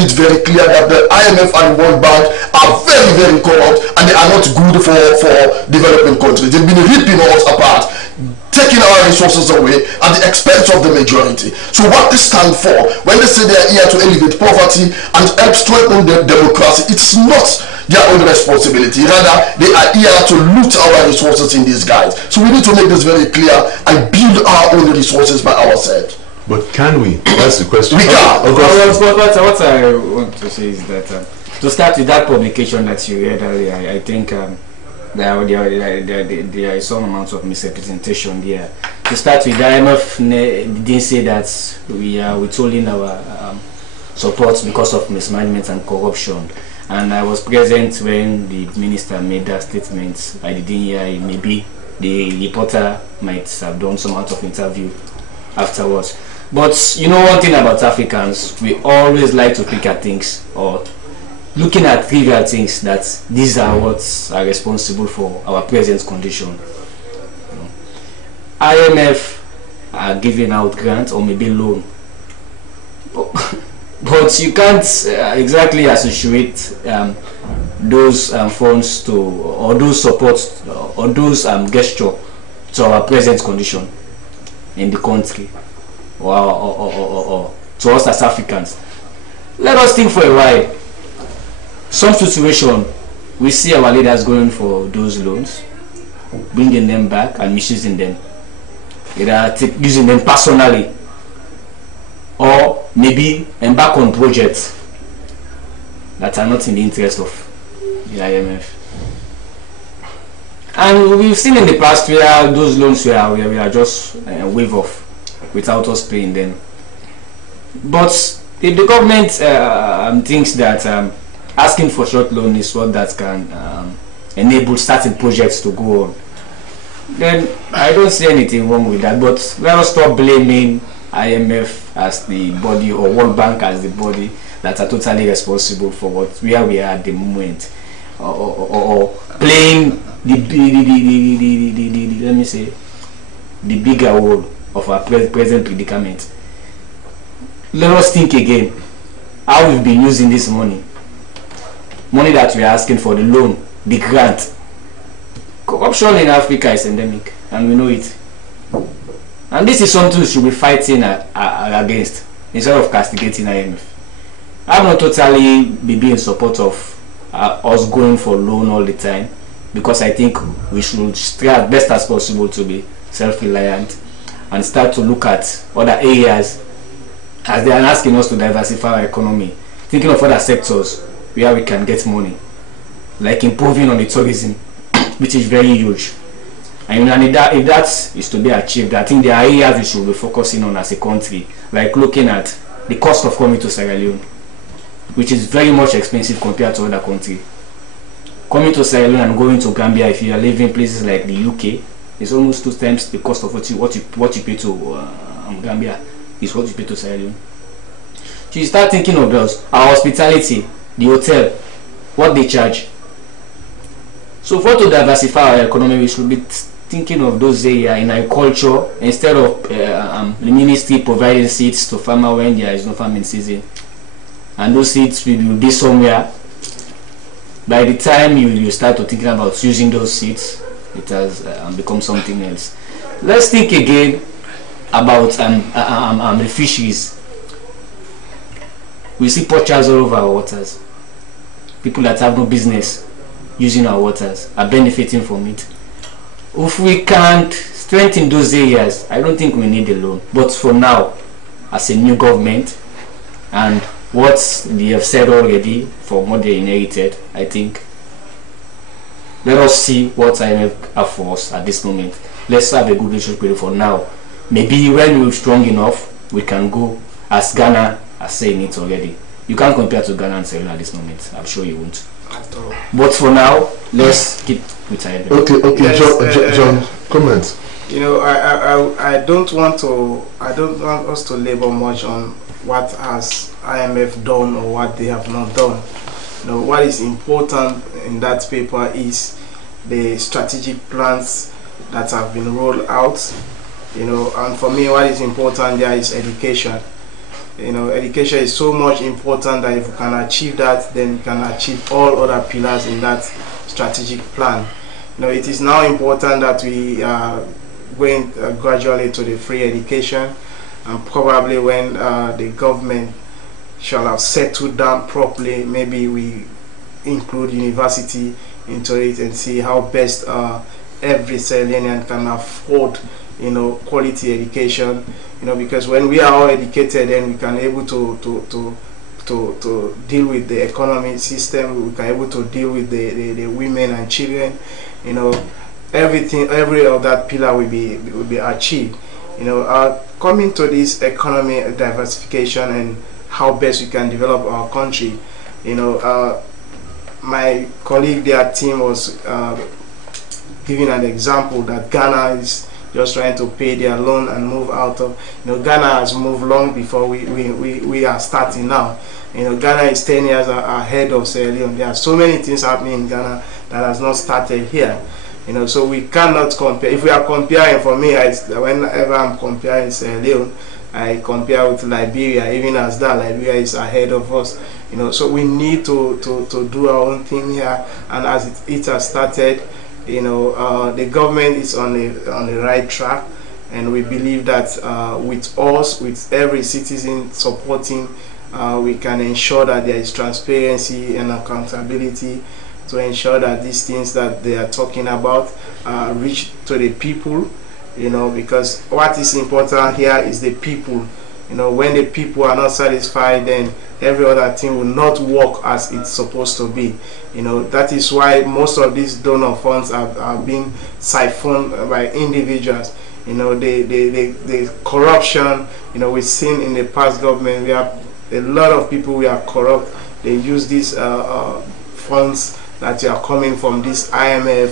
made it very clear that the IMF and World Bank are very, very corrupt and they are not good for developing countries. They've been ripping us apart, taking our resources away at the expense of the majority. So what they stand for, when they say they are here to elevate poverty and help strengthen the democracy, it's not their own responsibility. Rather, they are here to loot our resources in disguise. So we need to make this very clear and build our own resources by ourselves. But can we? That's the question. We can. What I want to say is that to start with that publication that you read earlier, I think there is some amount of misrepresentation there. To start with, the IMF didn't say that we are withholding our support because of mismanagement and corruption. And I was present when the minister made that statement. I didn't hear it. Maybe the reporter might have done some amount of interview afterwards. But you know one thing about Africans, we always like to pick at things or looking at trivial things that these are what are responsible for our present condition. IMF are giving out grants or maybe loan, but you can't exactly associate those funds to or those supports or those gesture to our present condition in the country or to us as Africans. Let us think for a while. Some situation we see our leaders going for those loans, bringing them back and misusing them, either using them personally or maybe embark on projects that are not in the interest of the IMF. And we've seen in the past where those loans were just waived off without us paying them. But if the government thinks that asking for short loan is what that can enable certain projects to go on, then I don't see anything wrong with that. But let us stop blaming IMF as the body or World Bank as the body that are totally responsible for where we are at the moment, or playing let me say the bigger role of our present predicament. Let us think again how we've been using this money that we are asking for, the loan, the grant. Corruption in Africa is endemic and we know it, and this is something we should be fighting against instead of castigating IMF. I'm not totally be in support of us going for loan all the time, because I think we should try as best as possible to be self-reliant and start to look at other areas as they are asking us to diversify our economy, thinking of other sectors where we can get money, like improving on the tourism, which is very huge. And if that is to be achieved, I think there are areas we should be focusing on as a country, like looking at the cost of coming to Sierra Leone, which is very much expensive compared to other countries. Coming to Sierra Leone and going to Gambia, if you are living in places like the UK, is almost 2 times the cost of what you pay to Gambia is what you pay to Sierra Leone. So you start thinking of those, our hospitality, the hotel, what they charge. So for to diversify our economy, we should be thinking of those areas in agriculture instead of the ministry providing seeds to farmers when there is no farming season, and those seeds will be somewhere. By the time you start to thinking about using those seeds, it has become something else. Let's think again about the fisheries. We see poachers all over our waters. People that have no business using our waters are benefiting from it. If we can't strengthen those areas, I don't think we need a loan. But for now, as a new government and what they have said already from what they inherited, I think let us see what IMF have for us at this moment. Let's have a good relationship for now. Maybe when we're strong enough, we can go as Ghana are saying it already. You can't compare to Ghana and Sierra Leone at this moment. I'm sure you won't. But for now, let's keep with IMF. Okay, yes, John, comment. You know, I don't want us to labor much on what has IMF done or what they have not done. You know, what is important in that paper is the strategic plans that have been rolled out. You know, and for me, what is important there is education. You know, education is so much important that if we can achieve that, then we can achieve all other pillars in that strategic plan. You know, it is now important that we are going gradually to the free education, and probably when the government shall have settled down properly, maybe we include university into it and see how best every Sierra Leonean can afford, you know, quality education. You know, because when we are all educated, then we can able to deal with the economic system. We can able to deal with the women and children. You know, everything, every of that pillar will be achieved. You know, coming to this economy diversification and how best we can develop our country. You know, my colleague, their team was giving an example that Ghana is just trying to pay their loan and move out of. You know, Ghana has moved long before we are starting now. You know, Ghana is 10 years ahead of Sierra Leone. There are so many things happening in Ghana that has not started here. You know, so we cannot compare. If we are comparing, for me, whenever I'm comparing Sierra Leone, I compare with Liberia. Even as that, Liberia is ahead of us. You know, so we need to do our own thing here. And as it has started, you know, the government is on the right track, and we believe that with us, with every citizen supporting, we can ensure that there is transparency and accountability to ensure that these things that they are talking about reach to the people. You know, because what is important here is the people. You know, when the people are not satisfied, then every other thing will not work as it's supposed to be. You know, that is why most of these donor funds are being siphoned by individuals. You know, the corruption, you know, we've seen in the past government, we have a lot of people who are corrupt. They use these funds that are coming from this IMF